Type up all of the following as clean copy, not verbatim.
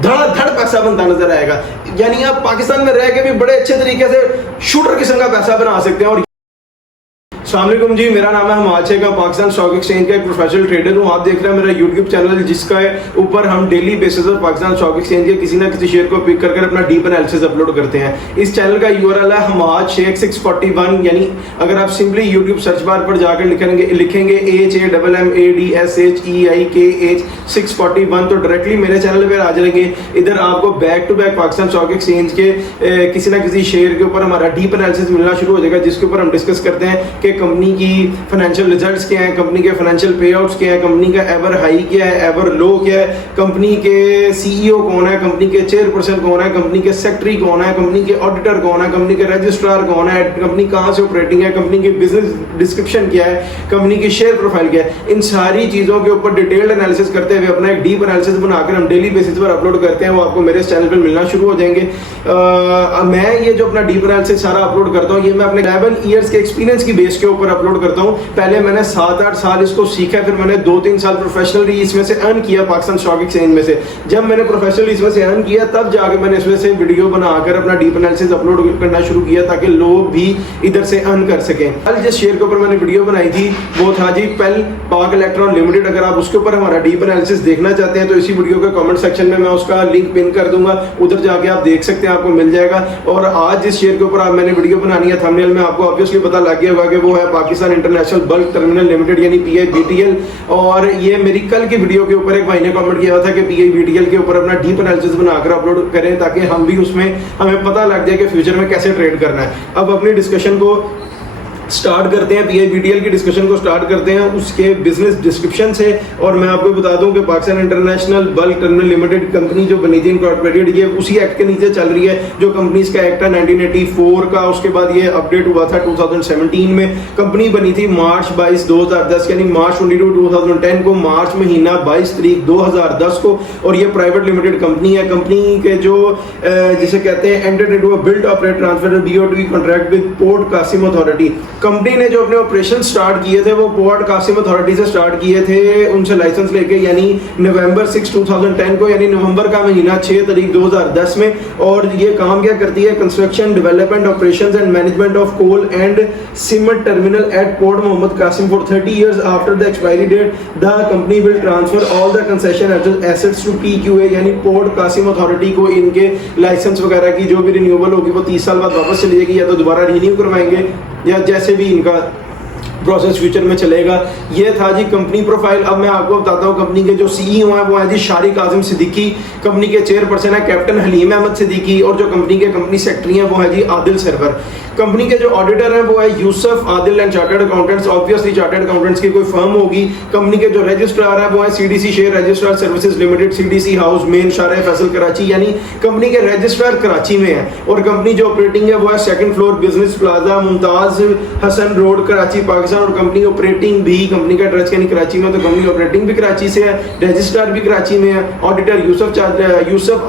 धड़ाधड़ पैसा बनता नजर आएगा। यानी आप पाकिस्तान में रह के भी बड़े अच्छे तरीके से शूटर किस्म का पैसा बना सकते हैं। और अस्सलाम वालेकुम जी, मेरा नाम है हमाद शेख, पाकिस्तान स्टॉक एक्सचेंज का एक प्रोफेशनल ट्रेडर हूँ। आप देख रहे हैं मेरा यूट्यूब चैनल, जिसका ऊपर हम डेली बेसिस पर पाकिस्तान स्टॉक एक्सचेंज के किसी ना किसी शेयर को पिक कर अपना डीप एनालिसिस अपलोड करते हैं। इस चैनल का यूआरएल है हमाद शेख 641। यानी अगर आप सिंपली यूट्यूब सर्च बार पर जाकर लिखेंगे HAMMADSHEIKH 641 तो डायरेक्टली मेरे चैनल पर आ जाएंगे। इधर आपको back to back Pakistan stock exchange के किसी ना किसी शेयर के ऊपर हमारा डीप एनालिसिस मिलना शुरू हो जाएगा, जिसके ऊपर हम डिस्कस करते हैं कि कंपनी की फाइनेंशियल रिजल्ट्स क्या हैं, कंपनी के फाइनेंशियल पे आउट्स क्या है, कंपनी का एवर हाई क्या है, एवर लो क्या है, कंपनी के सीईओ कौन है, कंपनी के चेयरपर्सन कौन है, कंपनी के सेक्रेटरी कौन है, कंपनी के ऑडिटर कौन है, कंपनी के रजिस्ट्रार कौन है, कंपनी कहां से ऑपरेटिंग है, कंपनी की बिजनेस डिस्क्रिप्शन क्या है, कंपनी की शेयर प्रोफाइल क्या है। इन सारी चीजों के ऊपर डिटेल्ड एनालिसिस करते हुए अपना एक डीप एनालिसिस बनाकर हम डेली बेसिस पर अपलोड करते हैं। वो आपको मेरे चैनल पर मिलना शुरू हो जाएंगे। मैं ये जो अपना डीप एनालिसिस सारा अपलोड करता हूँ, ये मैं अपने 11 ईयर्स के एक्सपीरियंस की बेस के ऊपर अपलोड करता हूं। पहले मैंने 7-8 साल इसको सीखा, फिर मैंने 2-3 साल प्रोफेशनली इसमें से अर्न किया पाकिस्तान स्टॉक एक्सचेंज में से। जब मैंने प्रोफेशनली इसमें से अर्न किया, तब जाके मैंने इसमें से वीडियो बनाकर अपना डीप एनालिसिस अपलोड करना शुरू किया, ताकि लोग भी इधर से अर्न कर सकें। कल जिस शेयर के ऊपर मैंने वीडियो बनाई थी वो था जी पेल पाक इलेक्ट्रॉन लिमिटेड। अगर आप उसके ऊपर हमारा डीप एनालिसिस देखना चाहते हैं तो इसी वीडियो के कमेंट सेक्शन में मैं उसका लिंक पिन कर दूंगा, उधर जाके आप देख सकते हैं, आपको मिल जाएगा। और आज जिस शेयर के ऊपर मैंने वीडियो बनानी है, थंबनेल में आपको ऑब्वियसली पता लग गया होगा कि वो है Pakistan international bulk terminal limited यानी PIBTL। और ये मेरी कल की वीडियो के ऊपर एक भाई ने कमेंट किया था कि PIBTL के ऊपर अपना डीप एनालिसिस बनाकर अपलोड करें, ताकि हम भी उसमें हमें पता लग जाए कि फ्यूचर में कैसे ट्रेड करना है। अब अपनी डिस्कशन को स्टार्ट करते हैं, PIBTL की डिस्कशन को स्टार्ट करते हैं उसके बिजनेस डिस्क्रिप्शन से। और मैं आपको बता दूं कि Pakistan international bulk terminal limited company जो बनी थी इनकॉर्पोरेटेड, ये उसी एक्ट के नीचे चल रही है जो कंपनीज का एक्ट है 1984 का। उसके बाद ये अपडेट हुआ था 2017 में। कंपनी बनी थी मार्च 22 2010 यानी मार्च 22 2010 को, मार्च महीना 22 तारीख 2010 को। और ये प्राइवेट लिमिटेड कंपनी है। कंपनी के जो जिसे कहते हैं entered into a build operate transfer BOT contract with port Qasim authority. Company ने जो अपने ऑपरेशन स्टार्ट किए थे वो पोर्ट कासिम अथॉरिटी से स्टार्ट किए थे, उनसे लाइसेंस लेके, यानी नवंबर 6 2010 को, यानी नवंबर का महीना 6 तारीख 2010 में। और ये काम क्या करती है? Construction, development, operations and management of coal and cement terminal at port Mohammad Qasim for 30 years after the expiry date the company will transfer all the concession assets to PQA यानी पोर्ट कासिम अथॉरिटी को। इनके लाइसेंस वगैरह की जो भी renewable होगी वो 30 साल बाद वापस चली जाएगी, या तो दोबारा रिन्यू करवाएंगे या जैसे भी इनका प्रोसेस फ्यूचर में चलेगा। ये था जी कंपनी प्रोफाइल। अब मैं आपको बताता हूँ कंपनी के जो CEO हैं वो है जी शारिक आजम सिद्दीकी, कंपनी के चेयरपर्सन है कैप्टन हलीम अहमद सिद्दीकी, और जो कंपनी के कंपनी सेक्रेटरी हैं वो है जी आदिल सरवर। कंपनी के जो ऑडिटर हैं वो है Yusuf Adil and chartered accountants. Obviously chartered accountants की कोई फर्म होगी। कंपनी के जो रजिस्ट्रार है वो है CDC share registrar services limited, CDC house main शारा फैसल कराची, यानी कंपनी के रजिस्ट्रार कराची में है। और कंपनी जो ऑपरेटिंग है वो है 2nd floor business plaza Mumtaz Hasan road Karachi Pakistan. और कंपनी ऑपरेटिंग भी, कंपनी का एड्रेस यानी कराची में, तो कंपनी ऑपरेटिंग भी कराची से है, रजिस्ट्रार भी कराची में है, auditor Yusuf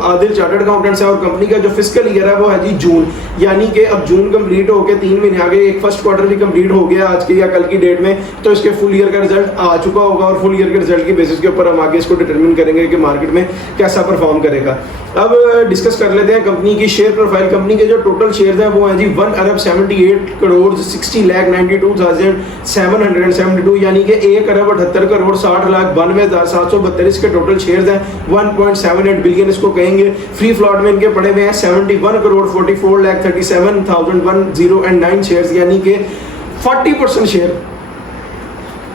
Adil chartered accountants है। और कंपनी का जो फिस्कल ईयर है वो है जी जून, यानी कि अब जून कंप्लीट हो गए, 3 महीने आ गए, एक फर्स्ट क्वार्टर भी कंप्लीट हो गया आज के या कल की डेट में, तो इसके फुल ईयर का रिजल्ट आ चुका होगा। और फुल ईयर के रिजल्ट की बेसिस के ऊपर हम आगे इसको डिटरमिन करेंगे कि मार्केट में कैसा परफॉर्म करेगा। अब डिस्कस कर लेते हैं कंपनी की शेयर प्रोफाइल। कंपनी के जो टोटल शेयर हैं वो है जी 1 अरब 78 करोड़ 60,92,772, यानी कि 1 अरब 78 करोड़ 60,92,732 इसके टोटल शेयर्स हैं। 1.78 बिलियन इसको कहेंगे। फ्री फ्लॉट में इनके पड़े हुए हैं 71 करोड़ 44,37,109 शेयर्स, यानी कि 40% शेयर।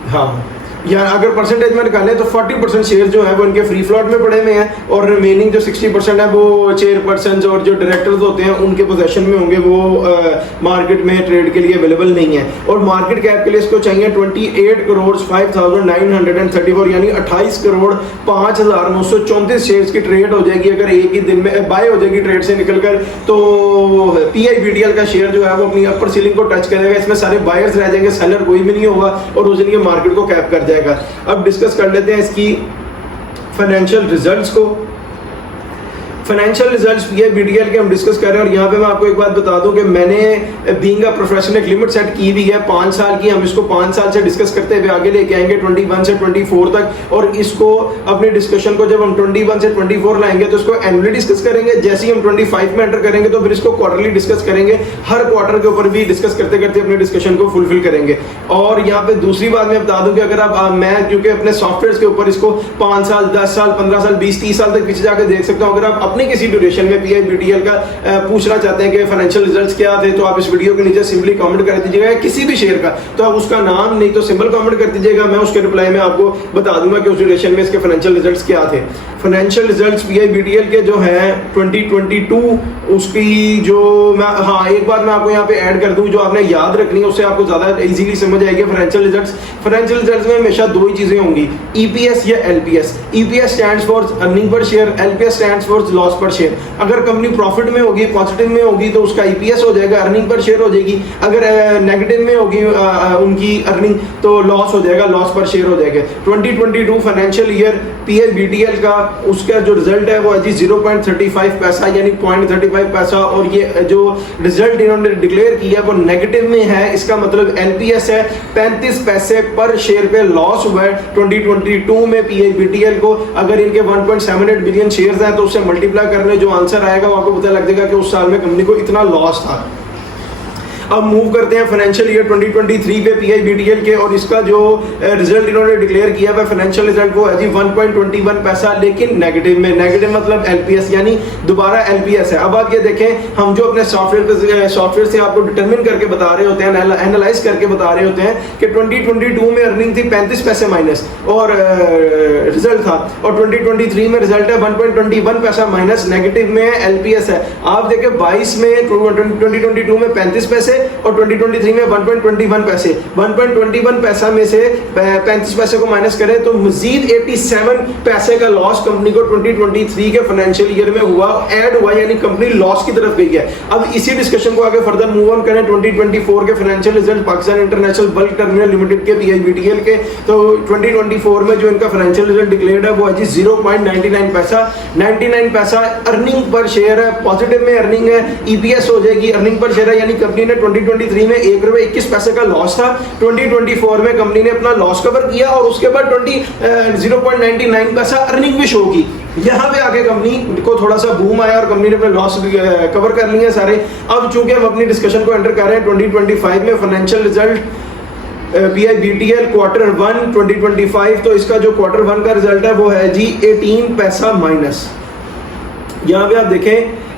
हाँ, या अगर परसेंटेज में निकालें तो 40% शेयर जो है वो इनके फ्री फ्लॉट में पड़े हुए हैं, और रिमेनिंग जो 60% है वो चेयरपर्सन और जो डायरेक्टर्स होते हैं उनके पोजीशन में होंगे, वो मार्केट में ट्रेड के लिए अवेलेबल नहीं है। और मार्केट कैप के लिए इसको चाहिए 28 करोड़ 5,934, यानी 28 करोड़ 5,934 शेयर्स की ट्रेड हो जाएगी अगर एक ही दिन में बाय हो जाएगी ट्रेड से निकलकर। तो PIBTL का शेयर जो है वो अपनी अपर सीलिंग को टच करेगा। इसमें सारे बायर्स रह जाएंगे, सेलर कोई भी नहीं होगा, और उस दिन ये मार्केट को कैप कर जाएगा। अब डिस्कस कर लेते हैं इसकी फाइनेंशियल रिजल्ट्स को। फाइनेंशियल रिजल्ट्स पीआईबीडीएल के हम डिस्कस कर रहे हैं और यहाँ पे मैं आपको एक बात बता दूं कि मैंने बीइंग अ प्रोफेशनल एक लिमिट सेट की हुई है 5 साल की। हम इसको 5 साल से डिस्कस करते हुए आगे लेके आएंगे 21 से 24 तक, और इसको अपने डिस्कशन को जब हम 21 से 24 लाएंगे तो इसको एनुअली डिस्कस करेंगे। जैसे ही हम 25 में एंटर करेंगे तो फिर इसको क्वार्टरली डिस्कस करेंगे, हर क्वार्टर के ऊपर भी डिस्कस करते करते अपने डिस्कशन को फुलफिल करेंगे। और यहाँ पे दूसरी बात मैं बता दूं कि अगर आप मैं क्योंकि अपने सॉफ्टवेयर के ऊपर इसको 5 साल 10 साल 15 साल 20 30 साल तक पीछे जाकर देख सकता हूँ। अगर आप अपने किसी ड्यूरेशन में पीआईबीडीएल का पूछना चाहते हैं कि फाइनेंशियल रिजल्ट्स क्या थे, तो आप इस वीडियो के नीचे सिंपली कमेंट कर दीजिएगा, किसी भी शेयर का तो आप उसका नाम नहीं तो सिंपल कमेंट कर दीजिएगा, मैं उसके रिप्लाई में आपको बता दूंगा कि उस ड्यूरेशन में इसके फाइनेंशियल रिजल्ट्स क्या थे। फाइनेंशियल रिजल्ट्स पीआईबीडीएल के जो है 2022 उसकी जो एक बात मैं आपको यहाँ पे ऐड कर दूं जो आपने याद रखनी है, उससे आपको ज्यादा इजीली समझ आएगी। फाइनेंशियल रिजल्ट्स में हमेशा दो ही चीजें होंगी, ईपीएस या LPS. EPS stands for earning per share, LPS stands for loss पर शेयर। अगर कंपनी प्रॉफिट में होगी, पॉजिटिव में होगी तो उसका ईपीएस हो जाएगा, अर्निंग पर शेयर हो जाएगी। अगर नेगेटिव में होगी उनकी अर्निंग तो लॉस हो जाएगा, लॉस पर शेयर हो जाएगा। 2022 फाइनेंशियल ईयर पीआईबीडीएल का उसका जो रिजल्ट है वो है जी 0.35 पैसा यानी 0.35 पैसा, और ये जो रिजल्ट इन्होंने डिक्लेयर किया वो नेगेटिव में है। इसका मतलब एलपीएस है 35 पैसे पर शेयर पे लॉस हुआ है 2022 में पीआईबीडीएल को। अगर इनके 1.78 बिलियन शेयर्स हैं तो उससे मल्टीप्लाई करने जो आंसर आएगा वो आपको पता लग जाएगा कि उस साल में कंपनी को इतना लॉस था। अब मूव करते हैं फाइनेंशियल ईयर 2023 पे पीआईबीडीएल के, और इसका जो रिजल्ट इन्होंने डिक्लेयर किया है फाइनेंशियल रिजल्ट वो है जी 1.21 पैसा, लेकिन नेगेटिव में। नेगेटिव मतलब एलपीएस यानी दोबारा एलपीएस है। अब आप ये देखें, हम जो अपने सॉफ्टवेयर से आपको डिटरमिन करके बता रहे होते हैं, एनालाइज करके बता रहे होते हैं कि 2022 में अर्निंग थी 35 पैसे माइनस और रिजल्ट था, और 2023 में रिजल्ट है 1.21 पैसा माइनस, नेगेटिव में एलपीएस है। आप देखें 22 में 2022 में 35 पैसे और 2023 में 1.21 पैसे। 1.21 पैसा में से 35 पैसे को माइनस करें तो मजीद 87 पैसे का लॉस कंपनी को 2023 के फाइनेंशियल ईयर में हुआ, ऐड हुआ, यानी कंपनी लॉस की तरफ गई है। अब इसी डिस्कशन को आगे फर्दर मूव ऑन करें 2024 के financial result Pakistan international bulk terminal limited के पीआईबीडीएल के। तो 2024 में जो इनका फाइनेंशियल रिजल्ट डिक्लेयर्ड है वो है जी 0.99 पैसा। 99 पैसा अर्निंग पर शेयर है, पॉजिटिव में अर्निंग है, ईपीएस हो जाएगी, अर्निंग पर शेयर है, यानी कंपनी ने 2023 में ₹1.21 का लॉस था। 2024 में कंपनी ने अपना लॉस कवर किया और उसके बाद 0.99 पैसा अर्निंग भी शो की। यहाँ पे आके कंपनी को थोड़ा सा बूम आया और कंपनी ने अपने लॉस कवर कर लिए सारे। अब चूंकि हम अपनी डिस्कशन को एंटर कर रहे हैं 2025 में फाइनेंशियल रिजल्ट पीआईबीडीएल क्वार्टर 1 2025, तो इसका जो क्वार्टर 1 का रिजल्ट है वो है जी 18 पैसा माइनस। यहाँ पे आप देखें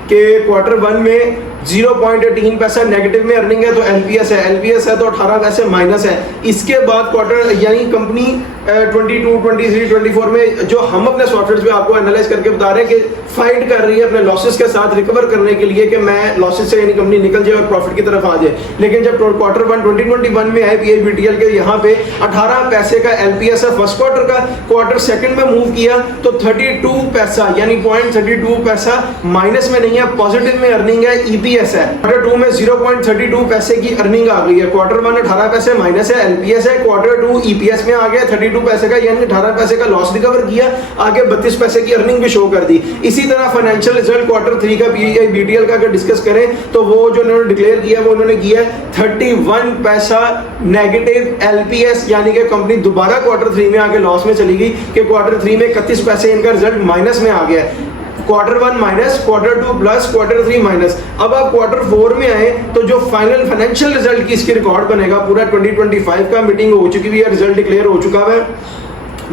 कि क्वार्टर 1 में 0.18 पैसा नेगेटिव में अर्निंग है तो एलपीएस है तो 18 पैसे माइनस है। इसके बाद क्वार्टर यानी कंपनी 22, 23, 24 में जो हम अपने सॉफ्टवेयर पे आपको एनालाइज करके बता रहे हैं कि फाइट कर रही है अपने लॉसेस के साथ रिकवर करने के लिए कि मैं लॉसेस से यानी कंपनी निकल जाए और प्रॉफिट की तरफ आ जाए। लेकिन जब क्वार्टर 1 2021 में आए पीआईबीडीएल के यहाँ पे 18 पैसे का एलपीएस है फर्स्ट क्वार्टर का, क्वार्टर सेकंड में मूव किया तो 32 पैसा यानी 0.32 पैसा माइनस में नहीं है, पॉजिटिव में अर्निंग है, ईपीएस है। क्वार्टर 2 में 0.32 पैसे की अर्निंग आ गई है। क्वार्टर 1 18 पैसे माइनस है, एलपीएस है। क्वार्टर 2 ईपीएस में आ गया 32 पैसे का, यानी 18 पैसे का लॉस रिकवर किया, आगे 32 पैसे की अर्निंग भी शो कर दी। इसी तरह फाइनेंशियल रिजल्ट क्वार्टर 3 का पीआईबीडीएल का अगर डिस्कस करें तो वो जो उन्होंने डिक्लेयर किया वो उन्होंने किया 31 पैसा नेगेटिव एलपीएस, यानी कि कंपनी दोबारा क्वार्टर 3 में आके लॉस में चली गई कि क्वार्टर 3 में 31 पैसे इनका रिजल्ट माइनस में आ गया है। Quarter 1 minus, quarter 2 plus, quarter 3 minus. अब आप क्वार्टर 4 में आए तो जो फाइनल फाइनेंशियल रिजल्ट की इसकी रिकॉर्ड बनेगा पूरा 2025 का, मीटिंग हो चुकी है, रिजल्ट डिक्लेयर हो चुका है,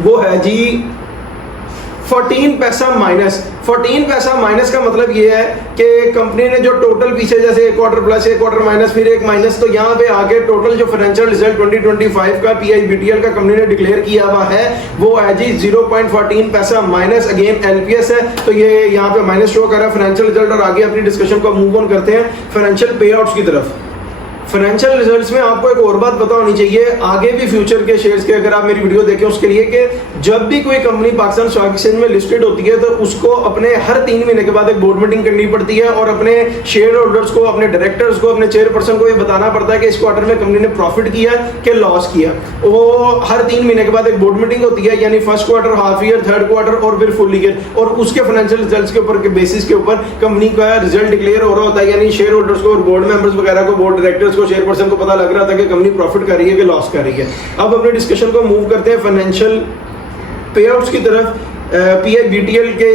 वो है जी 14 पैसा माइनस। 14 पैसा माइनस का मतलब ये है कि कंपनी ने जो टोटल पीछे जैसे एक क्वार्टर प्लस, एक क्वार्टर माइनस, फिर एक माइनस, तो यहाँ पे आके टोटल जो फाइनेंशियल रिजल्ट 2025 का पीआईबीडीएल का कंपनी ने डिक्लेयर किया हुआ है वो है जी 0.14 पैसा माइनस, अगेन एलपीएस है तो ये यहाँ पे माइनस शो कर रहा है फाइनेंशियल रिजल्ट। और आगे अपनी डिस्कशन को मूव ऑन करते हैं फाइनेंशियल पे आउट्स की तरफ। फाइनेंशियल रिजल्ट्स में आपको एक और बात पता होनी चाहिए, आगे भी फ्यूचर के शेयर्स के अगर आप मेरी वीडियो देखें उसके लिए, कि जब भी कोई कंपनी पाकिस्तान स्टॉक एक्सचेंज में लिस्टेड होती है तो उसको अपने हर 3 महीने के बाद एक बोर्ड मीटिंग करनी पड़ती है और अपने शेयर होल्डर्स को, अपने डायरेक्टर्स को, अपने चेयरपर्सन को ये बताना पड़ता है कि इस क्वार्टर में कंपनी ने प्रॉफिट किया कि लॉस किया। वो हर 3 महीने के बाद एक बोर्ड मीटिंग होती है, यानी first quarter, half year, third quarter और फिर फुल ईयर, और उसके फाइनेंशियल रिजल्ट्स के ऊपर के बेसिस के ऊपर कंपनी का रिजल्ट डिक्लेयर हो रहा होता है, यानी शेयर होल्डर्स को और बोर्ड मेंबर्स वगैरह को, बोर्ड डायरेक्टर्स को, चेयरपर्सन को पता लग रहा था कि कंपनी प्रॉफिट कर रही है कि लॉस कर रही है। अब अपने डिस्कशन को मूव करते हैं फाइनेंशियल पे आउट्स की तरफ। PIBTL के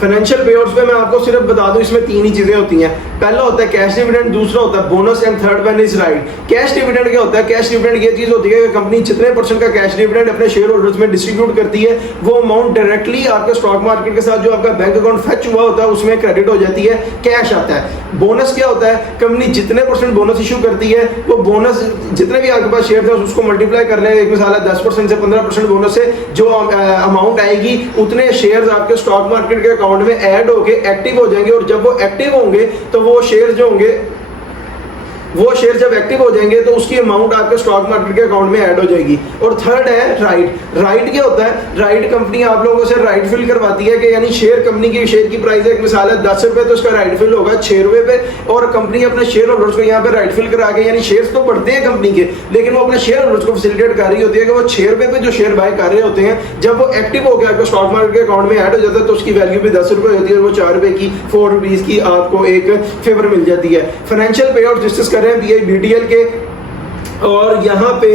फाइनेंशियल पे आउट्स पे मैं आपको सिर्फ बता दूं, इसमें 3 ही चीजें होती हैं। पहला होता है कैश डिविडेंड, दूसरा होता है bonus and third one is right. Cash dividend क्या होता है? कैश डिविडेंड ये चीज होती है कि कंपनी जितने % का कैश डिविडेंड अपने शेयर होल्डर्स में डिस्ट्रीब्यूट करती है, वो अमाउंट डायरेक्टली आपके स्टॉक मार्केट के साथ जो आपका बैंक अकाउंट फेच हुआ होता है उसमें क्रेडिट हो जाती है, कैश आता है। बोनस क्या होता है? कंपनी जितने % बोनस इशू करती है, वो बोनस जितने भी आपके पास शेयर थे उसको मल्टीप्लाई कर लें, एक मिसाल है 10% से 15% बोनस से जो अमाउंट आएगी उतने शेयर्स आपके स्टॉक मार्केट के अकाउंट में ऐड होके एक्टिव हो जाएंगे, और जब वो एक्टिव होंगे तो वो शेयर जो होंगे, वो शेयर जब एक्टिव हो जाएंगे तो उसकी अमाउंट आपके स्टॉक मार्केट के अकाउंट में ऐड हो जाएगी। और थर्ड है राइट। राइट क्या होता है? राइट कंपनी आप लोगों से राइट फिल करवाती है कि यानी शेयर, कंपनी की शेयर की प्राइस एक मिसाल है 10 रुपए, तो उसका राइट फिल होगा 6 रुपए पे, और कंपनी अपने शेयर होल्डर्स को यहाँ पे राइट फिल करा के, यानी शेयर्स तो बढ़ते हैं कंपनी के, लेकिन वो अपने शेयर होल्डर्स को फैसिलिटेट कर रही होती है कि वो 6 रुपए पे जो शेयर बाय कर रहे होते हैं, जब वो एक्टिव हो गया आपके स्टॉक मार्केट के अकाउंट में ऐड हो जाता है तो उसकी वैल्यू भी 10 रुपए होती है, वो 4 रुपए की, 4 रुपीज की आपको एक फेवर मिल जाती है। फाइनेंशियल पे आउट डिस्कस कर रहे हैं PIBTL के, और यहाँ पे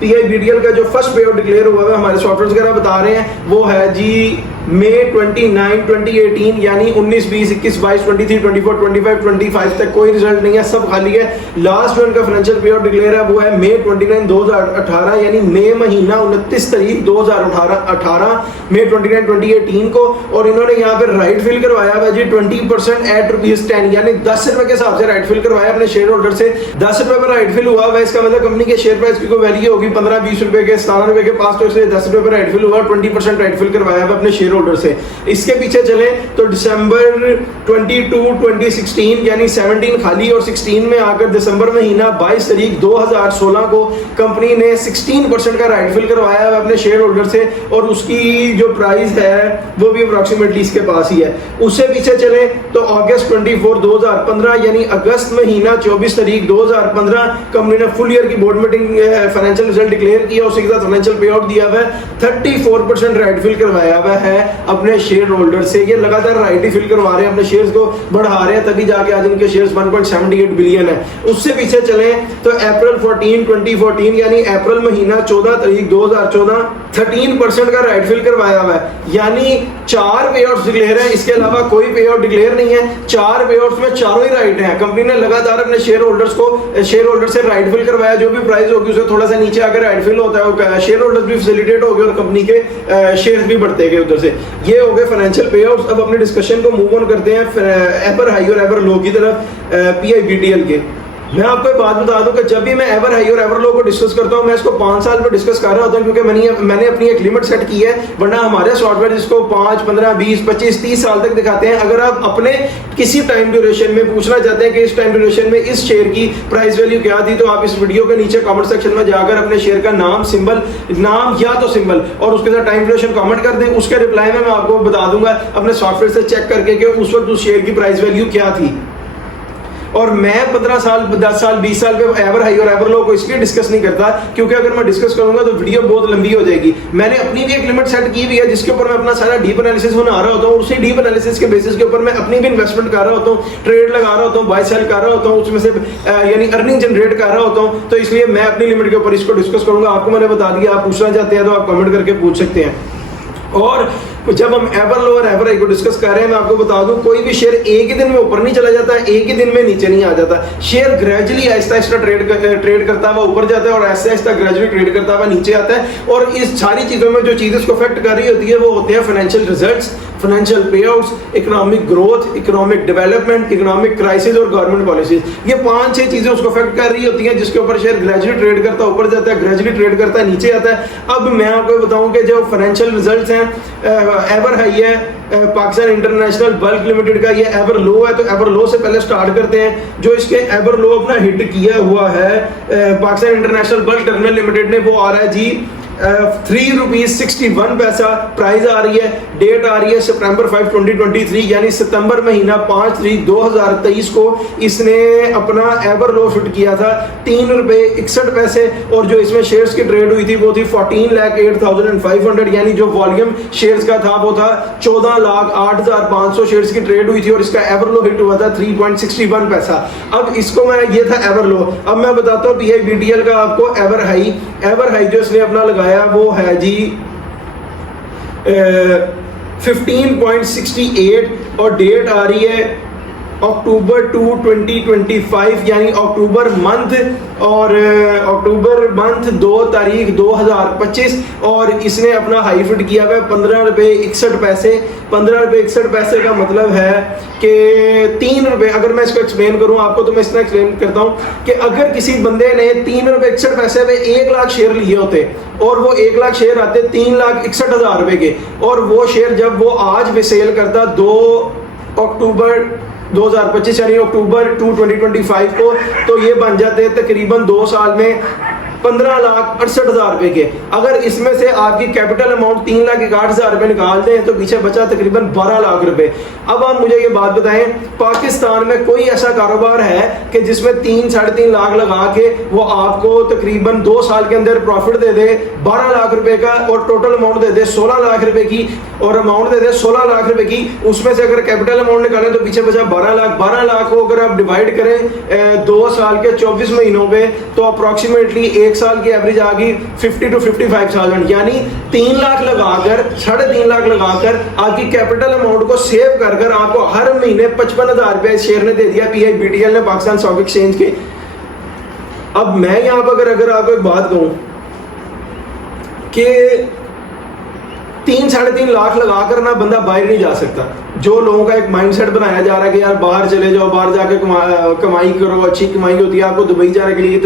PIBTL का जो फर्स्ट पे आउट डिक्लेयर हुआ है हमारे सॉफ्टवेयर वगैरह बता रहे हैं, वो है जी मई 29, 2018, यानी 19, 20, 21, 22, 23, 24, 25, 25 तक कोई रिजल्ट नहीं है, सब खाली है। लास्ट जो इनका फाइनेंशियल पे आउट डिक्लेयर है वो है मई 29, 2018, यानी मई महीना 29 तारीख 2018, मई 29, 2018 को, और इन्होंने यहाँ पे राइट फिल करवाया है जी 20% एट ₹10, यानी 10 रुपए के हिसाब से राइट फिल करवाया अपने शेयर होल्डर से। 10 रुपए पर राइट फिल हुआ है, इसका मतलब कंपनी के शेयर प्राइस की कोई वैल्यू होगी 15-20 रुपए के, 17 रुपए के पास, तो इसलिए 10 रुपए पर राइट फिल हुआ, 20% राइट फिल करवाया है अपने शेयर होल्डर से। इसके पीछे चले तो दिसंबर 22, 2016, यानी 17 खाली और 16 में आकर दिसंबर महीना 22 तारीख 2016 को कंपनी ने 16% का राइट फिल करवाया है अपने शेयर होल्डर से, और उसकी जो प्राइस है वो भी अप्रोक्सीमेटली इसके पास ही है। उससे पीछे चले तो अगस्त 24, 2015, यानी अगस्त महीना 24 तारीख 2015 कंपनी ने फुल ईयर की board meeting financial result declare किया, उसी के साथ फाइनेंशियल पे आउट दिया हुआ है, 34% राइट फिल करवाया हुआ है अपने शेयर होल्डर से। ये लगातार राइट ही फिल करवा रहे हैं, अपने शेयर्स को बढ़ा रहे हैं, तभी जाके आज इनके शेयर्स 1.78 बिलियन है। उससे पीछे चले तो अप्रैल 14, 2014, यानी अप्रैल महीना 14 तारीख 2014, 13% का राइट फिल करवाया हुआ है, यानी 4 पे आउट्स डिक्लेयर है, इसके अलावा कोई पे आउट डिक्लेयर नहीं है। 4 पे आउट्स में चारों ही राइट हैं। कंपनी ने लगातार अपने शेयर होल्डर्स को, शेयर होल्डर से राइट फिल करवाया, जो भी प्राइस होगी उससे थोड़ा सा नीचे आकर राइट फिल होता है, शेयर होल्डर्स भी फैसिलिटेट हो गए और कंपनी के शेयर्स भी बढ़ते गए उधर से। ये हो गए फाइनेंशियल पे आउट्स। अब अपने डिस्कशन को मूव ऑन करते हैं एवर हाई और एवर लो की तरफ PIBTL के। मैं आपको एक बात बता दूं कि जब भी मैं एवर हाई और एवर लो को डिस्कस करता हूं, मैं इसको 5 साल में डिस्कस कर रहा होता हूं, क्योंकि मैंने अपनी एक लिमिट सेट की है, वरना हमारे सॉफ्टवेयर जिसको 5, 15, 20, 25, 30 साल तक दिखाते हैं। अगर आप अपने किसी टाइम ड्यूरेशन में पूछना चाहते हैं कि इस टाइम ड्यूरेशन में इस शेयर की प्राइस वैल्यू क्या थी, तो आप इस वीडियो के नीचे कमेंट सेक्शन में जाकर अपने शेयर का नाम, सिंबल, नाम या तो सिंबल और उसके साथ टाइम ड्यूरेशन कमेंट कर दें। उसके रिप्लाई में मैं आपको बता दूंगा अपने सॉफ्टवेयर से चेक करके कि उस वक्त उस शेयर की प्राइस वैल्यू क्या थी। और मैं 15 साल, 10 साल, 20 साल पे एवर हाई और एवर लो को इसलिए डिस्कस नहीं करता क्योंकि अगर मैं डिस्कस करूंगा तो वीडियो बहुत लंबी हो जाएगी। मैंने अपनी भी एक लिमिट सेट की हुई है जिसके ऊपर मैं अपना सारा डीप एनालिसिस बना रहा होता हूँ, उसी डीप एनालिसिस के बेसिस के ऊपर मैं अपनी भी इन्वेस्टमेंट कर रहा होता हूँ, ट्रेड लगा रहा होता हूँ, बाय सेल कर रहा होता हूँ, उसमें से यानी अर्निंग जनरेट कर रहा होता हूँ। तो इसलिए मैं अपनी लिमिट के ऊपर इसको डिस्कस करूंगा। आपको मैंने बता दिया, आप पूछना चाहते हैं तो आप कमेंट करके पूछ सकते हैं। और जब हम एवर लो और एवर हाई को डिस्कस कर रहे हैं, मैं आपको बता दूं कोई भी शेयर एक ही दिन में ऊपर नहीं चला जाता, एक ही दिन में नीचे नहीं आ जाता। Share gradually Aahista Aahista trade करता हुआ ऊपर जाता है और आहिस्ता आहिस्ता ग्रेजुअली ट्रेड करता हुआ नीचे आता है। और इस सारी चीजों में जो चीज इसको अफेक्ट कर रही होती है वो होते हैं फाइनेंशियल रिजल्ट्स, फाइनेंशियल पे outs, economic growth, economic development, economic crisis और गवर्नमेंट पॉलिसीज। ये 5-6 चीजें उसको अफेक्ट कर रही होती हैं जिसके ऊपर शेयर ग्रेजुअली ट्रेड करता ऊपर जाता है, ग्रेजुअली ट्रेड करता है नीचे आता है। अब मैं आपको बताऊं कि जो फाइनेंशियल रिजल्ट्स हैं एवर हाई है पाकिस्तान इंटरनेशनल बल्क लिमिटेड का, ये एवर लो है। तो एवर लो से पहले स्टार्ट करते हैं। जो इसके एवर लो अपना हिट किया हुआ है Pakistan international bulk terminal limited ने, वो आ रहा है जी ₹3.61 प्राइस आ रही है। डेट आ रही है सितंबर 5, 2023, यानी सितंबर महीना 5 तारीख 2023 को इसने अपना एवर लो फिट किया था ₹3.61। और जो इसमें शेयर्स की ट्रेड हुई थी वो थी 14,08,500, यानी जो वॉल्यूम शेयर्स का था वो था 14,08,500 शेयर्स की ट्रेड हुई थी। और इसका एवर लो हिट हुआ था 3.61। अब इसको मैं, ये था एवर लो। अब मैं बताता हूँ PIBTL का आपको एवर हाई जो इसने अपना लगाया वो है जी 15.68 और डेट आ रही है अक्टूबर 2, 2025, यानी अक्टूबर मंथ, और अक्टूबर मंथ 2 तारीख 2025। और इसने अपना हाई फिट किया हुआ है ₹15.61। ₹15.61 का मतलब है कि ₹3। अगर मैं इसको एक्सप्लेन करूं आपको तो मैं इसमें एक्सप्लेन करता हूं कि अगर किसी बंदे ने ₹3.61 में 1 लाख शेयर लिए होते और वो 1 लाख शेयर आते ₹3,61,000 के, और वो शेयर जब वो आज भी सेल करता 2 अक्टूबर 2025 यानी अक्टूबर 2, 2025 को, तो ये बन जाते हैं तकरीबन 2 साल में ₹15,68,000 के। अगर इसमें से आपकी कैपिटल अमाउंट ₹3,61,000 निकाल दें तो पीछे बचा तकरीबन ₹12 लाख। अब आप मुझे ये बात बताएं, पाकिस्तान में कोई ऐसा कारोबार है कि जिसमें 3-3.5 लाख लगा के वो आपको तकरीबन 2 साल के अंदर प्रॉफिट दे दे ₹12 लाख का, और टोटल अमाउंट दे दे ₹16 लाख की, और अमाउंट दे दे ₹16 लाख की। उसमें से अगर कैपिटल अमाउंट निकालें तो पीछे बचा 12 लाख। 12 लाख को अगर आप डिवाइड करें 2 साल के 24 महीनों पे तो अप्रोक्सीमेटली 1 साल की एवरेज आ गई 50 to 55,000, यानी 3 लाख लगाकर 3.5 लाख लगाकर आपकी कैपिटल अमाउंट को सेव कर आपको हर महीने ₹55,000 शेयर ने दे दिया PIBTL ने पाकिस्तान स्टॉक एक्सचेंज के। अब मैं यहां पर अगर आपको एक बात कहूं कि 3-3.5 लाख लगाकर ना बंदा बाहर नहीं जा सकता। जो लोगों का एक माइंडसेट बनाया जा रहा है कि यार बाहर चले जाओ, बाहर जाके कमाई करो, अच्छी कमाई होती है। आपको दुबई जाने के लिए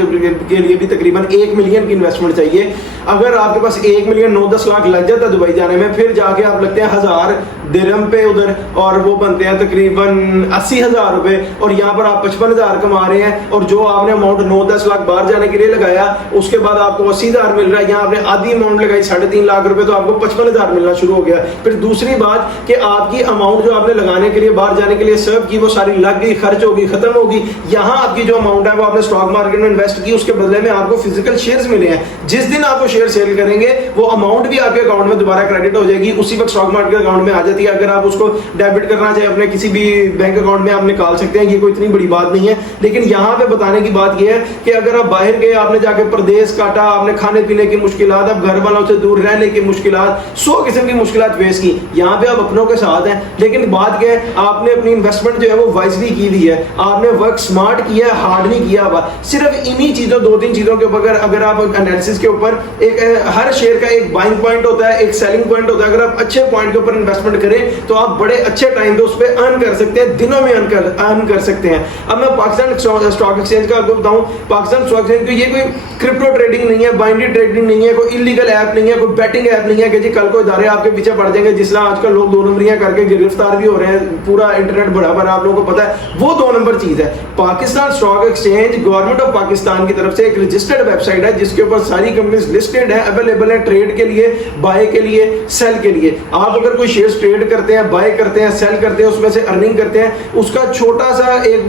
भी तकरीबन 1 मिलियन की इन्वेस्टमेंट चाहिए। अगर आपके पास 1 मिलियन 9-10 लाख लग जाता है दुबई जाने में, फिर जाके आप लगते हैं 1000 दिरहम पे उधर, और वो बनते हैं तकरीबन 80,000 रुपए, और यहाँ पर आप 55,000 कमा रहे हैं। और जो आपने अमाउंट 9-10 लाख बाहर जाने के लिए लगाया उसके बाद आपको 80,000 मिल रहा है। यहाँ आपने आधी अमाउंट लगाई 3.5 लाख रुपए, तो आपको 55,000 मिलना शुरू हो गया। फिर दूसरी बात कि आपकी अमाउंट जो आपने लगाने के लिए बाहर जाने के लिए सर्व की वो सारी लग गई, खर्च होगी, खत्म होगी। यहाँ आपकी जो अमाउंट है वो आपने स्टॉक मार्केट में इन्वेस्ट की, उसके बदले में आपको फिजिकल शेयर्स मिले हैं। जिस दिन आपको शेयर सेल करेंगे वो अमाउंट भी आपके अकाउंट में दोबारा क्रेडिट हो जाएगी, उसी वक्त स्टॉक मार्केट अकाउंट में आ जाती है। अगर आप उसको डेबिट करना चाहे अपने किसी भी बैंक अकाउंट में आप निकाल सकते हैं, ये कोई इतनी बड़ी बात नहीं है। लेकिन यहाँ पे बताने की बात यह है कि अगर आप बाहर गए, आपने जाके प्रदेश काटा, आपने खाने पीने की मुश्किलात, आप घर वालों से दूर रहने की मुश्किलात, 100 किस्म की मुश्किलात फेस की, यहाँ पे आप अपनों के साथ हैं। लेकिन बात क्या है, आपने अपनी इन्वेस्टमेंट जो है वो वाइजली की हुई है, आपने वर्क स्मार्ट किया है, हार्ड नहीं किया हुआ। सिर्फ इन्हीं चीजों 2-3 चीजों के ऊपर अगर आप एनालिसिस के ऊपर एक हर शेयर का एक बाइंग पॉइंट होता है, एक सेलिंग पॉइंट होता है। अगर आप अच्छे पॉइंट के ऊपर इन्वेस्टमेंट करें तो आप बड़े अच्छे टाइम पे उस पर अर्न कर सकते हैं, दिनों में अर्न कर सकते हैं। अब मैं पाकिस्तान स्टॉक एक्सचेंज का आपको बताऊं, पाकिस्तान स्टॉक एक्सचेंज को ये कोई क्रिप्टो ट्रेडिंग नहीं है, बाइनरी ट्रेडिंग नहीं है, कोई इलीगल ऐप नहीं है, कोई बैटिंग ऐप नहीं है कि जी कल को इदारे आपके पीछे पड़ जाएंगे। जिस तरह आजकल लोग 2 नंबरियां करके गिरफ्तार भी हो रहे हैं, पूरा इंटरनेट बड़ा भरा, आप लोगों को पता है, वो 2 नंबर चीज है। Pakistan stock exchange government of Pakistan की तरफ से एक रजिस्टर्ड वेबसाइट है जिसके ऊपर सारी कंपनीज लिस्टेड है, अवेलेबल है ट्रेड के लिए, बाय के लिए, सेल के लिए। आप अगर कोई शेयर ट्रेड करते हैं, बाय करते हैं, सेल करते हैं, उसमें से अर्निंग करते हैं, उसका छोटा सा एक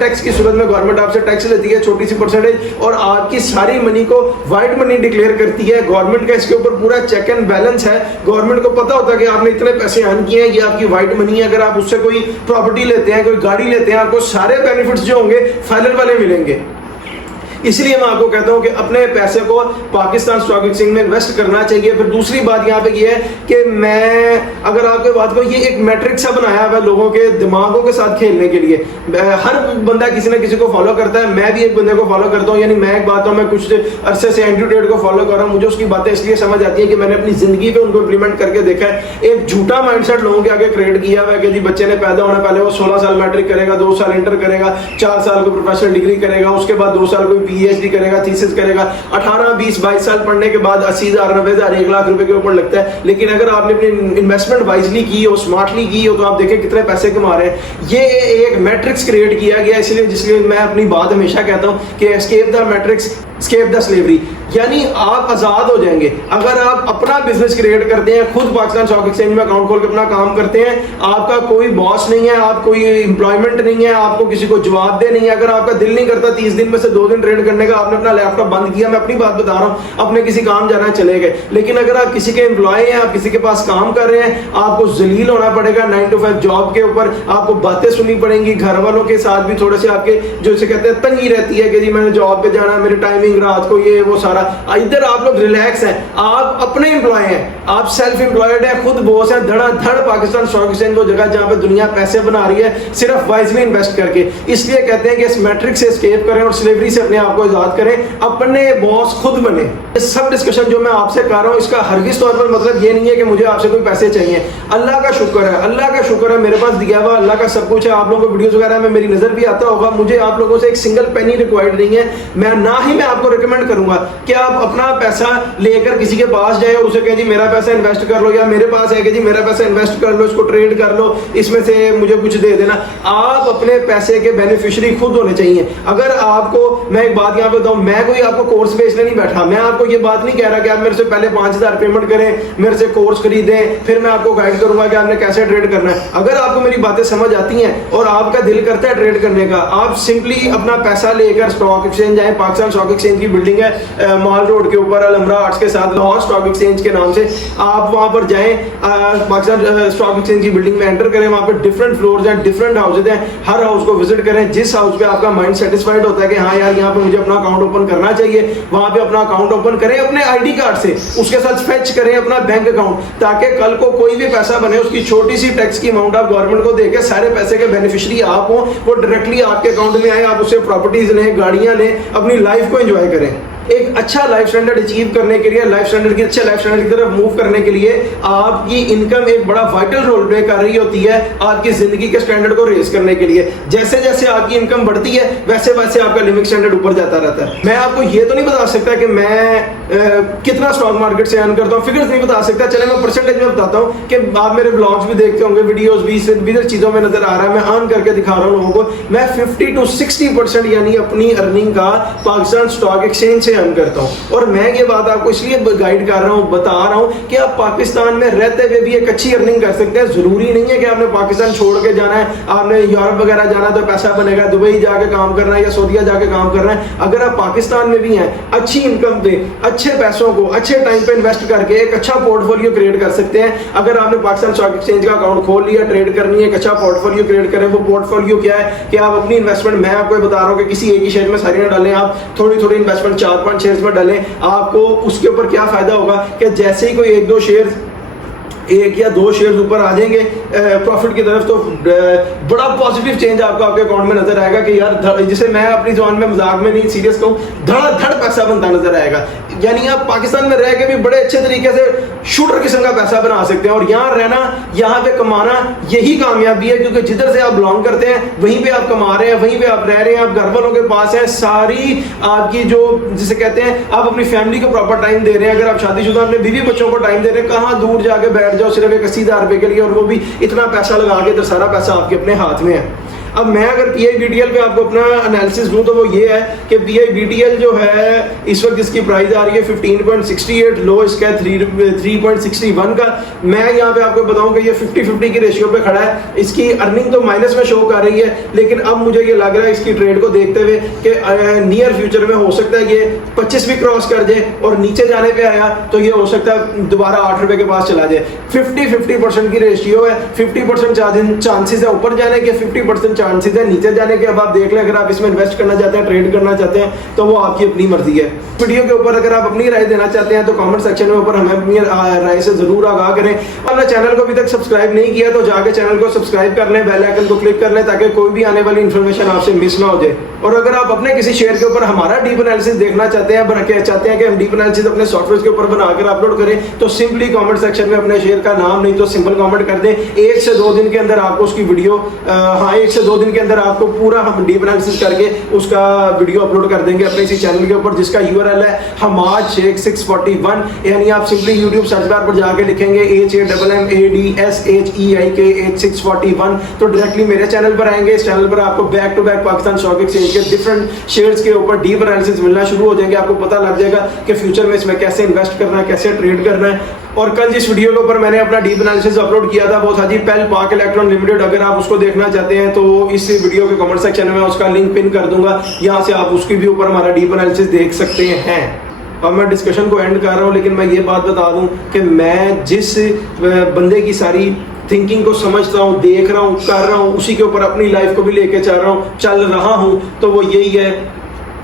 टैक्स की सूरत में गवर्नमेंट आपसे टैक्स लेती है, छोटी सी परसेंटेज, और आपकी सारी मनी को व्हाइट मनी डिक्लेयर करती है। गवर्नमेंट का इसके ऊपर पूरा चेक एंड बैलेंस है। गवर्नमेंट को पता होता है कि आपने इतने पैसे अर्न किए हैं, ये आपकी व्हाइट मनी है। अगर आप उससे कोई प्रॉपर्टी लेते हैं, कोई गाड़ी लेते हैं, आपको सारे बेनिफिट्स जो होंगे फाइनल वाले मिलेंगे। इसलिए मैं आपको कहता हूं कि अपने पैसे को पाकिस्तान स्टॉक एक्सचेंज में इन्वेस्ट करना चाहिए। फिर दूसरी बात यहाँ पे ये है कि मैं अगर आपको बात करूं, ये एक मैट्रिक सा बनाया हुआ है लोगों के दिमागों के साथ खेलने के लिए। हर बंदा किसी ना किसी को फॉलो करता है, मैं भी एक बंदे को फॉलो करता हूँ। यानी मैं एक बात हूँ, मैं कुछ अरसे से एंड्रू टेट को फॉलो कर रहा हूँ, मुझे उसकी बातें इसलिए समझ आती है कि मैंने अपनी जिंदगी पे उनको इंप्लीमेंट करके देखा है। एक झूठा माइंडसेट लोगों के आगे क्रिएट किया हुआ है कि जी बच्चे ने पैदा होने पहले वो 16 साल मैट्रिक करेगा, 2 साल इंटर करेगा, 4 साल को प्रोफेशनल डिग्री करेगा, उसके बाद 2 साल कोई पीएचडी करेगा, थीसिस करेगा, 18, 20, 22 साल पढ़ने के बाद 80,000, 90,000, 1 लाख रुपए के ऊपर लगता है। लेकिन अगर आपने अपनी इन्वेस्टमेंट वाइजली की हो, स्मार्टली की हो, तो आप देखें कितने पैसे कमा रहे हैं। ये एक मैट्रिक्स क्रिएट किया गया, इसलिए जिसलिए मैं अपनी बात हमेशा कहता हूं कि escape the matrix, escape the slavery, यानी आप आजाद हो जाएंगे अगर आप अपना बिजनेस क्रिएट करते हैं, खुद पाकिस्तान स्टॉक एक्सचेंज में अकाउंट खोल के अपना काम करते हैं। आपका कोई बॉस नहीं है, आप कोई एम्प्लॉयमेंट नहीं है, आपको किसी को जवाब दे नहीं है। अगर आपका दिल नहीं करता 30 दिन में से 2 दिन ट्रेड करने का, आपने अपना लैपटॉप बंद किया, मैं अपनी बात बता रहा हूं, अपने किसी काम जाना है, चले गए। लेकिन अगर आप किसी के एम्प्लॉय हैं, आप किसी के पास काम कर रहे हैं, आपको जलील होना पड़ेगा 9 to 5 जॉब के ऊपर, आपको बातें सुननी पड़ेंगी, घर वालों के साथ भी थोड़े से आपके जो इसे कहते हैं तंगी रहती है कि जी मैंने जॉब पे जाना, मेरी टाइमिंग रात को, ये वो सारा। इधर आप लोग रिलैक्स हैं, आप अपने एम्प्लॉय हैं, आप सेल्फ एम्प्लॉयड हैं, खुद बॉस हैं। धड़ाधड़ पाकिस्तान स्टॉक एक्सचेंज वो जगह जहां पे दुनिया पैसे बना रही है सिर्फ वाइजली इन्वेस्ट करके। इसलिए कहते हैं कि इस मैट्रिक्स से एस्केप करें और स्लेवरी से अपने आप को आजाद करें, अपने बॉस खुद बने। ये सब डिस्कशन जो मैं आपसे कर रहा हूं, इसका हरगिज तौर पर मतलब ये नहीं है कि मुझे आपसे कोई पैसे चाहिए। अल्लाह का शुक्र है, अल्लाह का शुक्र है, मेरे पास दिया हुआ अल्लाह का सब कुछ है। आप लोगों को वीडियोस वगैरह में मेरी नजर भी आता होगा, मुझे आप लोगों से एक सिंगल पेनी रिक्वायर्ड नहीं है। मैं ना ही मैं आपको रिकमेंड करूंगा कि आप अपना पैसा लेकर किसी के पास जाए और उसे कहें जी मेरा पैसा इन्वेस्ट कर लो, या मेरे पास है कि जी मेरा पैसा इन्वेस्ट कर लो, इसको ट्रेड कर लो, इसमें से मुझे कुछ दे देना। आप अपने पैसे के बेनिफिशियरी खुद होने चाहिए। अगर आपको, मैं एक बात यहाँ पे बताऊं, मैं कोई आपको कोर्स बेचने नहीं बैठा, मैं आपको ये बात नहीं कह रहा कि आप मेरे से पहले 5,000 पेमेंट करें, मेरे से कोर्स खरीदें, फिर मैं आपको गाइड करूंगा कि आपने कैसे ट्रेड करना है। अगर आपको मेरी बातें समझ आती हैं और आपका दिल करता है ट्रेड करने का, आप सिंपली अपना पैसा लेकर स्टॉक एक्सचेंज जाए। पाकिस्तान स्टॉक एक्सचेंज की बिल्डिंग है मॉल रोड के ऊपर, अलमरा आर्ट्स के साथ, लाहौर स्टॉक एक्सचेंज के नाम से। आप वहां पर जाएं, पाकिस्तान स्टॉक एक्सचेंज की बिल्डिंग में एंटर करें, वहां पर डिफरेंट फ्लोर्स हैं, डिफरेंट हाउसेज हैं, हर हाउस को विजिट करें। जिस हाउस पे आपका माइंड सेटिस्फाइड होता है कि हाँ यार यहाँ पे मुझे अपना अकाउंट ओपन करना चाहिए, वहां पे अपना अकाउंट ओपन करें अपने आईडी कार्ड से, उसके साथ फेच करें अपना बैंक अकाउंट, ताकि कल को कोई भी पैसा बने उसकी छोटी सी टैक्स की अमाउंट आप गवर्नमेंट को देके सारे पैसे के बेनिफिशियरी आप हो, वो डायरेक्टली आपके अकाउंट में आए, आप उससे प्रॉपर्टीज लें, गाड़ियां लें, अपनी लाइफ को एंजॉय करें। एक अच्छा लाइफ स्टैंडर्ड अचीव करने के लिए, लाइफ स्टैंडर्ड की अच्छे लाइफ स्टैंडर्ड की तरफ मूव करने के लिए आपकी इनकम एक बड़ा वाइटल रोल प्ले कर रही होती है आपकी जिंदगी के स्टैंडर्ड को रेज करने के लिए। जैसे जैसे आपकी इनकम बढ़ती है वैसे वैसे आपका लिविंग स्टैंडर्ड ऊपर जाता रहता है। मैं आपको ये तो नहीं बता सकता कि मैं कितना स्टॉक मार्केट से अर्न करता हूँ, फिगर्स नहीं बता सकता। चले मैं परसेंटेज में बताता हूँ कि आप मेरे ब्लॉग्स भी देखते होंगे, वीडियोस भी, विभिन्न चीजों में नजर आ रहा है, मैं अर्न करके दिखा रहा हूँ लोगों को। मैं 50 to 60% यानी अपनी अर्निंग का पाकिस्तान स्टॉक एक्सचेंज से अर्न करता हूँ। और मैं ये बात आपको इसलिए गाइड कर रहा हूँ, बता रहा हूँ कि आप पाकिस्तान में रहते हुए भी एक अच्छी अर्निंग कर सकते हैं। जरूरी नहीं है कि आपने पाकिस्तान छोड़ के जाना है, आपने यूरोप वगैरह जाना तो पैसा बनेगा, दुबई जाके काम करना है या सऊदीया जाके काम करना है। अगर आप पाकिस्तान में भी हैं, अच्छी इनकम पे, अच्छे पैसों को अच्छे टाइम पे इन्वेस्ट करके एक अच्छा पोर्टफोलियो क्रिएट कर सकते हैं। अगर आपने पाकिस्तान स्टॉक एक्सचेंज का अकाउंट खोल लिया, ट्रेड करनी है, एक अच्छा पोर्टफोलियो क्रिएट करें। वो पोर्टफोलियो क्या है कि आप अपनी इन्वेस्टमेंट, मैं आपको बता रहा हूँ कि किसी एक ही शेयर में सारी ना डालें, आप थोड़ी थोड़ी इन्वेस्टमेंट 4-5 शेयर्स में डालें। आपको उसके ऊपर क्या फायदा होगा कि जैसे ही कोई 1-2 शेयर, 1 या 2 शेयर ऊपर आ जाएंगे प्रॉफिट की तरफ, तो बड़ा पॉजिटिव चेंज आपको आपके अकाउंट में नजर आएगा कि यार, जिसे मैं अपनी जुबान में मजाक में नहीं सीरियस कहूँ, धड़ाधड़ पैसा बनता नजर आएगा। यानी आप पाकिस्तान में रह के भी बड़े अच्छे तरीके से शूटर किस्म का पैसा बना सकते हैं। और यहाँ रहना, यहाँ पे कमाना, यही कामयाबी है, क्योंकि जिधर से आप बिलोंग करते हैं वहीं पे आप कमा रहे हैं, वहीं पे आप रह रहे हैं, आप घर वालों के पास हैं, सारी आपकी जो जिसे कहते हैं आप अपनी फैमिली को प्रॉपर टाइम दे रहे हैं। अगर आप शादीशुदा अपने बीवी बच्चों को टाइम दे रहे हैं, कहाँ दूर जाके बैठ जाओ सिर्फ एक 80,000 रुपए के लिए, और वो भी इतना पैसा लगा के, तो सारा पैसा आपके अपने हाथ में है। अब मैं अगर PIBTL पे आपको अपना एनालिसिस दूं तो वो ये है कि PIBTL जो है इस वक्त इसकी प्राइस आ रही है 15.68, लो इसका 3.61 का। मैं यहाँ पे आपको बताऊं कि ये 50-50 की रेशियो पे खड़ा है। इसकी अर्निंग तो माइनस में शो कर रही है, लेकिन अब मुझे ये लग रहा है इसकी ट्रेड को देखते हुए कि नियर फ्यूचर में हो सकता है ये 25 भी क्रॉस कर जाए, और नीचे जाने पे आया तो ये हो सकता है दोबारा 8 रुपए के पास चला जाए। 50-50% की रेशियो है, 50% चांसेस है ऊपर जाने के, 50% चांसेस है नीचे जाने के। अब आप देख लें, अगर आप इसमें इन्वेस्ट करना चाहते हैं, ट्रेड करना चाहते हैं, तो वो आपकी अपनी मर्जी है। वीडियो के ऊपर अगर आप अपनी राय देना चाहते हैं तो कमेंट सेक्शन में ऊपर हमें अपनी राय से जरूर आगाह करें। और चैनल को अभी तक सब्सक्राइब नहीं किया तो जाके चैनल को सब्सक्राइब कर लें, बेल आइकन को क्लिक कर लें, ताकि कोई भी आने वाली इन्फॉर्मेशन आपसे मिस ना हो जाए। और अगर आप अपने किसी शेयर के ऊपर हमारा डीप एनालिसिस देखना चाहते हैं, चाहते हैं कि हम डीप एनालिसिस अपने सॉफ्टवेयर के ऊपर बनाकर अपलोड करें, तो सिंपली कमेंट सेक्शन में अपने शेयर का नाम नहीं तो सिंपल कमेंट कर दें। 1 से 2 दिन के अंदर आपको उसकी वीडियो, 1 से 2 दिन के अंदर आपको पूरा हम डीप एनालिसिस करके उसका वीडियो अपलोड कर देंगे अपने इसी चैनल के ऊपर, जिसका यूआरएल है हमाद शेख 641। यानी आप सिंपली यूट्यूब सर्च बार पर जाके लिखेंगे HAMMADSHEIK 641 तो डायरेक्टली मेरे चैनल पर आएंगे। इस चैनल पर आपको back to back Pakistan stock exchange के डिफरेंट शेयर्स के ऊपर डीप एनालिसिस मिलना शुरू हो जाएंगे। आपको पता लग जाएगा कि फ्यूचर में इसमें कैसे इन्वेस्ट करना है, कैसे ट्रेड करना है। और कल जिस वीडियो के ऊपर मैंने अपना डीप एनालिसिस अपलोड किया था वो था जी पेल पाक इलेक्ट्रॉन लिमिटेड। अगर आप उसको देखना चाहते हैं तो इस वीडियो के कमेंट सेक्शन में उसका लिंक पिन कर दूंगा, यहाँ से आप उसके भी ऊपर हमारा डीप एनालिसिस देख सकते हैं। अब मैं डिस्कशन को एंड कर रहा हूँ, लेकिन मैं ये बात बता दूं कि मैं जिस बंदे की सारी थिंकिंग को समझता हूँ, देख रहा हूँ, कर रहा हूँ, उसी के ऊपर अपनी लाइफ को भी लेके चल रहा हूँ, तो वो यही है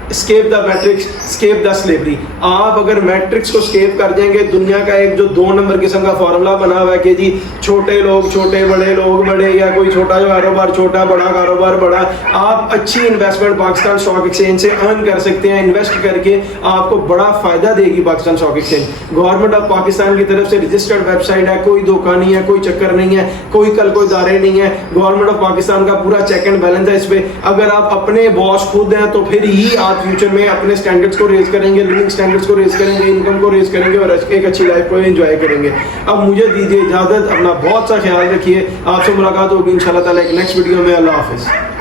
escape the matrix, escape the slavery. आप अगर मैट्रिक्स को स्केप कर देंगे, दुनिया का एक जो 2 नंबर किस्म का फॉर्मूला बना हुआ है कि जी छोटे लोग छोटे, बड़े लोग बड़े, या कोई छोटा कारोबार छोटा, बड़ा कारोबार बड़ा, आप अच्छी इन्वेस्टमेंट पाकिस्तान स्टॉक एक्सचेंज से अर्न कर सकते हैं। इन्वेस्ट करके आपको बड़ा फायदा देगी Pakistan stock exchange. Government of Pakistan की तरफ से रजिस्टर्ड वेबसाइट है, कोई धोखा नहीं है, कोई चक्कर नहीं है, कोई कल कोई दारे नहीं है। गवर्नमेंट ऑफ पाकिस्तान का पूरा चेक एंड बैलेंस है इस पे। अगर आप अपने बॉस खुद हैं तो फिर ही आप फ्यूचर में अपने स्टैंडर्ड्स को रेज करेंगे, लिविंग स्टैंडर्ड्स को रेज करेंगे, इनकम को रेज करेंगे और एक अच्छी लाइफ को एंजॉय करेंगे। अब मुझे दीजिए इजाजत, अपना बहुत सा ख्याल रखिए। आपसे मुलाकात होगी इंशाल्लाह ताला एक नेक्स्ट वीडियो में। अल्लाह हाफिज।